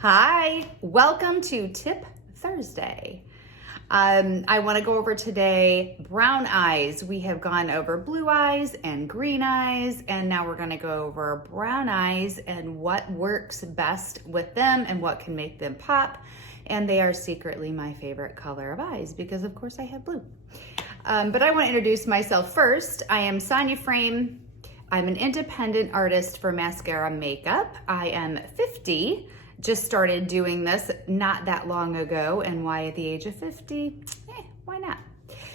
Hi, welcome to Tip Thursday. I want to go over today brown eyes. We have gone over blue eyes and green eyes, and now we're going to go over brown eyes and what works best with them and what can make them pop. And they are secretly my favorite color of eyes because, of course, I have blue. But I want to introduce myself first. I am Sonia Frame. I'm an independent artist for mascara makeup. I am 50. Just started doing this not that long ago, and why at the age of 50? Why not?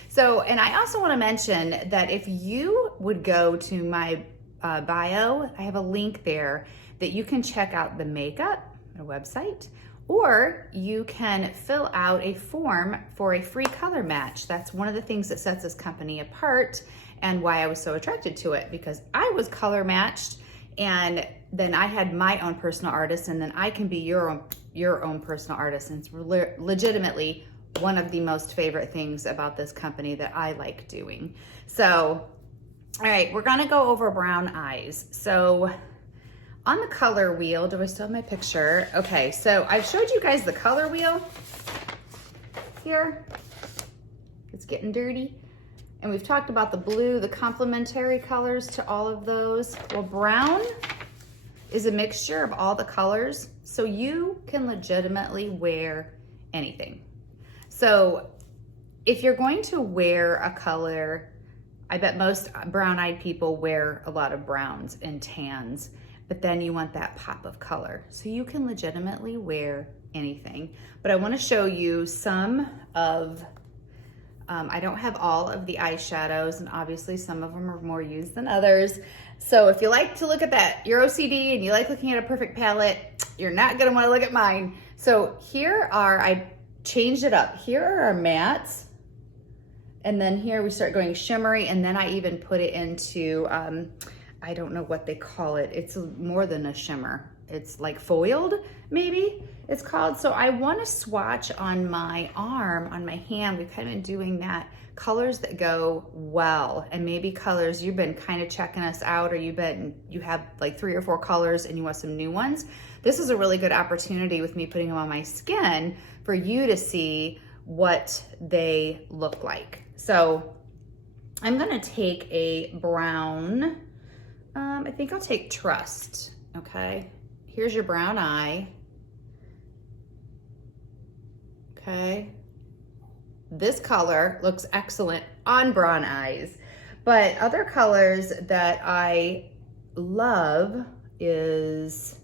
So, and I also want to mention that if you would go to my bio, I have a link there that you can check out the makeup, a website, or you can fill out a form for a free color match. That's one of the things that sets this company apart and why I was so attracted to it, because I was color matched and then I had my own personal artist, and then I can be your own personal artist. And it's legitimately one of the most favorite things about this company that I like doing. So, all right, we're gonna go over brown eyes. So on the color wheel, do I still have my picture? Okay, so I've showed you guys the color wheel here. It's getting dirty. And we've talked about the blue, the complementary colors to all of those. Well, brown is a mixture of all the colors, so you can legitimately wear anything. So if you're going to wear a color, I bet most brown-eyed people wear a lot of browns and tans, but then you want that pop of color. So you can legitimately wear anything. But I want to show you some of, I don't have all of the eyeshadows, and obviously some of them are more used than others. So if you like to look at that, you're OCD and you like looking at a perfect palette, you're not gonna wanna look at mine. So here are, I changed it up. Here are our mattes. And then here we start going shimmery, and then I even put it into, I don't know what they call it. It's more than a shimmer. It's like foiled, maybe it's called. So I wanna swatch on my arm, on my hand. We've kind of been doing that. Colors that go well, and maybe colors you've been kind of checking us out, or you have like 3 or 4 colors and you want some new ones. This is a really good opportunity with me putting them on my skin for you to see what they look like. So I'm gonna take a brown, I think I'll take Trust, okay? Here's your brown eye, okay? This color looks excellent on brown eyes, but other colors that I love is,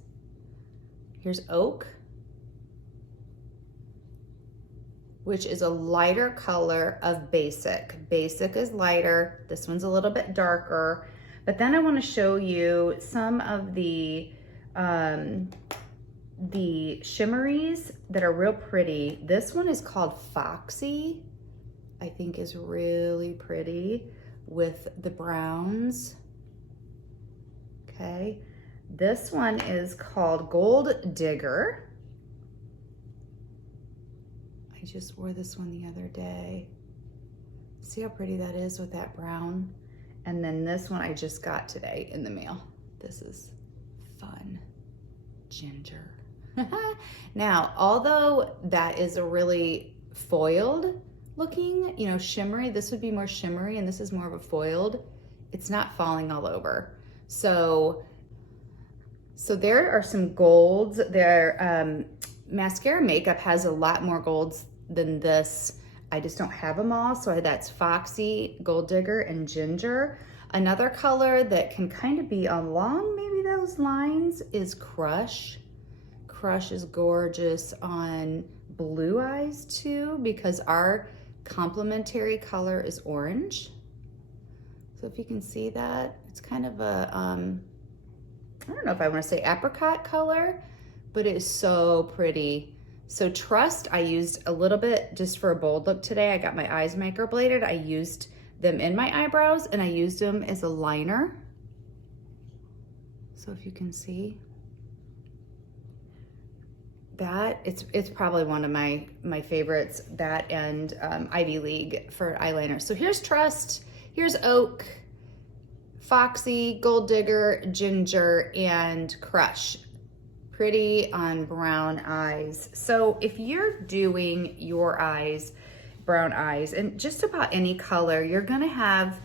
here's Oak, which is a lighter color of Basic. Basic is lighter, this one's a little bit darker, but then I wanna show you some of the shimmeries that are real pretty. This one is called Foxy, I think is really pretty with the browns. Okay, this one is called Gold Digger. I just wore this one the other day. See how pretty that is with that brown? And then this one I just got today in the mail. This is fun. Ginger. Now, although that is a really foiled looking, you know, shimmery, this would be more shimmery and this is more of a foiled, it's not falling all over. So there are some golds there. Mascara makeup has a lot more golds than this. I just don't have them all. So that's Foxy, Gold Digger, and Ginger. Another color that can kind of be along maybe those lines is Crush. Crush is gorgeous on blue eyes too, because our complementary color is orange. So if you can see that, it's kind of a, I don't know if I want to say apricot color, but it is so pretty. So Trust, I used a little bit just for a bold look today. I got my eyes microbladed. I used them in my eyebrows and I used them as a liner. So if you can see that, it's probably one of my favorites, that and Ivy League for eyeliner. So here's Trust, here's Oak, Foxy, Gold Digger, Ginger, and Crush. pretty on brown eyes. So if you're doing your eyes, brown eyes, and just about any color, you're gonna have,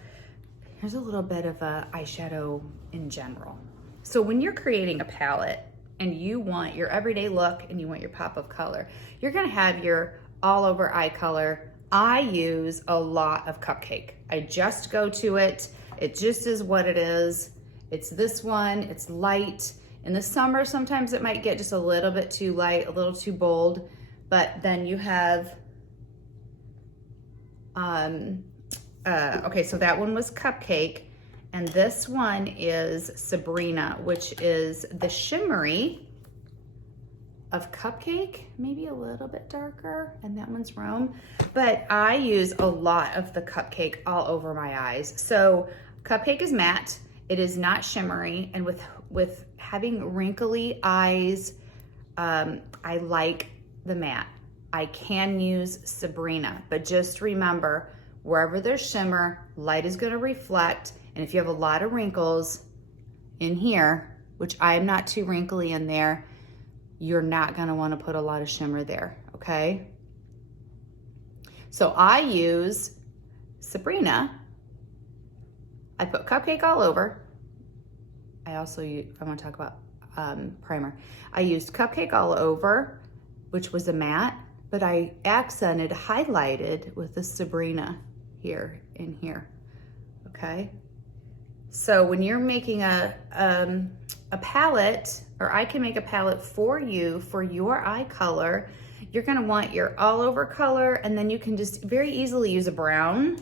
here's a little bit of a eyeshadow in general. So when you're creating a palette and you want your everyday look and you want your pop of color, you're gonna have your all over eye color. I use a lot of Cupcake. I just go to it. It just is what it is. It's this one, it's light. In the summer, sometimes it might get just a little bit too light, a little too bold, but then you have, okay, so that one was Cupcake, and this one is Sabrina, which is the shimmery of Cupcake, maybe a little bit darker, and that one's Rome, but I use a lot of the Cupcake all over my eyes. So Cupcake is matte, it is not shimmery, and with having wrinkly eyes, I like the matte. I can use Sabrina, but just remember, wherever there's shimmer, light is gonna reflect, and if you have a lot of wrinkles in here, which I'm not too wrinkly in there, you're not gonna wanna put a lot of shimmer there, okay? So I use Sabrina. I put Cupcake all over. I also use, I wanna talk about primer. I used Cupcake all over, which was a matte, but I accented, highlighted with the Sabrina here and here, okay? So when you're making a palette, or I can make a palette for you for your eye color, you're gonna want your all over color, and then you can just very easily use a brown.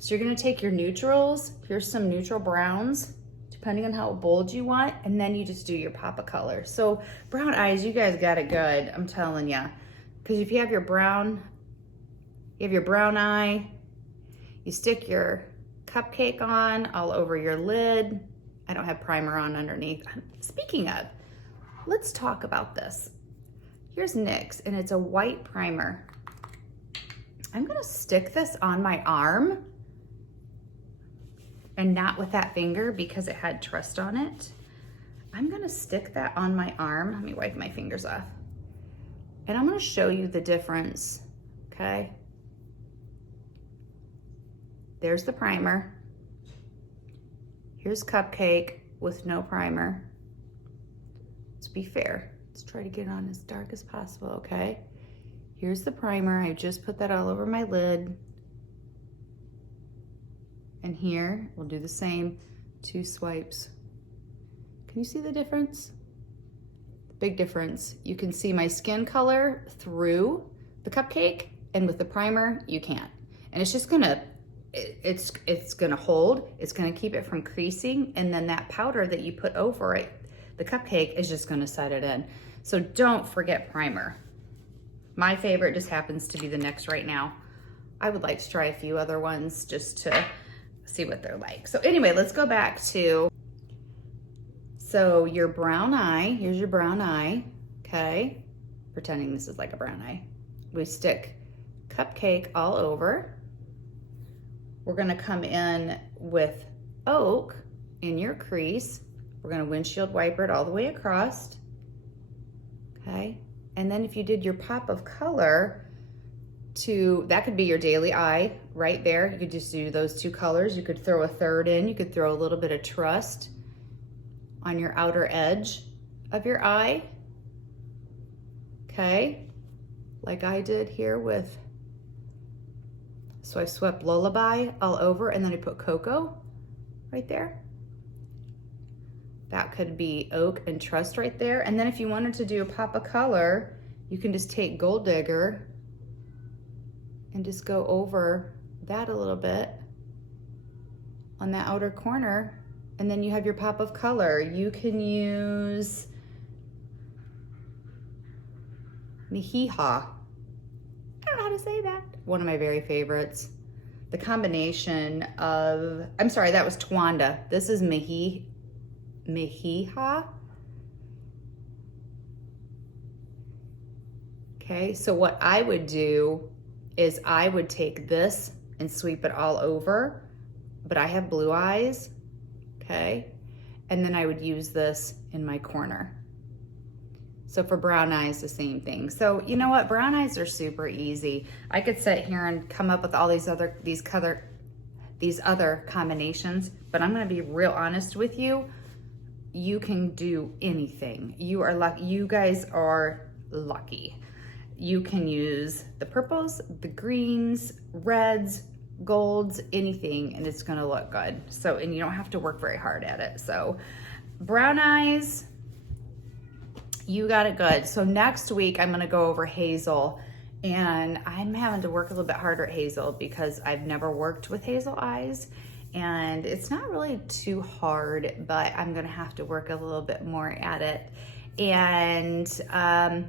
So you're gonna take your neutrals, here's some neutral browns, depending on how bold you want, and then you just do your pop of color. So brown eyes, you guys got it good, I'm telling ya. Because if you have your brown eye, you stick your Cupcake on all over your lid. I don't have primer on underneath. Speaking of, let's talk about this. Here's NYX, and it's a white primer. I'm gonna stick this on my arm, and not with that finger because it had Trust on it. I'm gonna stick that on my arm. Let me wipe my fingers off. And I'm gonna show you the difference, okay? There's the primer. Here's Cupcake with no primer. Let's be fair. Let's try to get it on as dark as possible, okay? Here's the primer. I just put that all over my lid. And here, we'll do the same, 2 swipes. Can you see the difference? Big difference. You can see my skin color through the Cupcake, and with the primer, you can't. And it's just gonna, it's gonna hold, it's gonna keep it from creasing, and then that powder that you put over it, the Cupcake, is just gonna set it in. So don't forget primer. My favorite just happens to be the NYX right now. I would like to try a few other ones just to see what they're like. So anyway, let's go back to, so your brown eye, here's your brown eye, okay? Pretending this is like a brown eye. We stick Cupcake all over. We're gonna come in with Oak in your crease. We're gonna windshield wiper it all the way across, okay? And then if you did your pop of color, that could be your daily eye right there. You could just do those 2 colors. You could throw a third in. You could throw a little bit of Trust on your outer edge of your eye, okay? Like I did here with, so I swept Lullaby all over, and then I put Cocoa right there. That could be Oak and Trust right there. And then if you wanted to do a pop of color, you can just take Gold Digger and just go over that a little bit on that outer corner, and then you have your pop of color. You can use Mihiha. I don't know how to say that. One of my very favorites. The combination of, I'm sorry, that was Twanda. This is Mihiha. Okay, so what I would do is I would take this and sweep it all over, but I have blue eyes, okay? And then I would use this in my corner. So for brown eyes, the same thing. So you know what? Brown eyes are super easy. I could sit here and come up with all these other combinations, but I'm gonna be real honest with you. You can do anything. You are lucky. You guys are lucky. You can use the purples, the greens, reds, golds, anything, and it's gonna look good. So, and you don't have to work very hard at it. So brown eyes, you got it good. So next week I'm gonna go over hazel, and I'm having to work a little bit harder at hazel because I've never worked with hazel eyes, and it's not really too hard, but I'm gonna have to work a little bit more at it. And I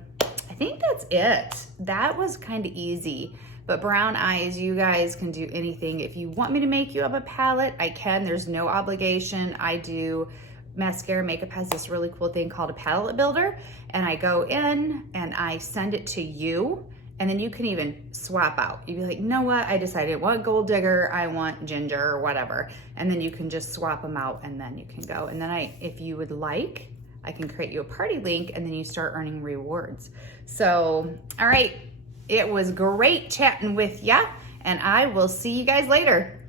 think that's it. That was kind of easy. But brown eyes, you guys can do anything. If you want me to make you up a palette, I can. There's no obligation. I do mascara makeup has this really cool thing called a palette builder, and I go in and I send it to you, and then you can even swap out. You'd be like, you know what, I decided I want Gold Digger, I want Ginger, or whatever, and then you can just swap them out, and then you can go. And then if you would like, I can create you a party link, and then you start earning rewards. So, all right, it was great chatting with ya, and I will see you guys later.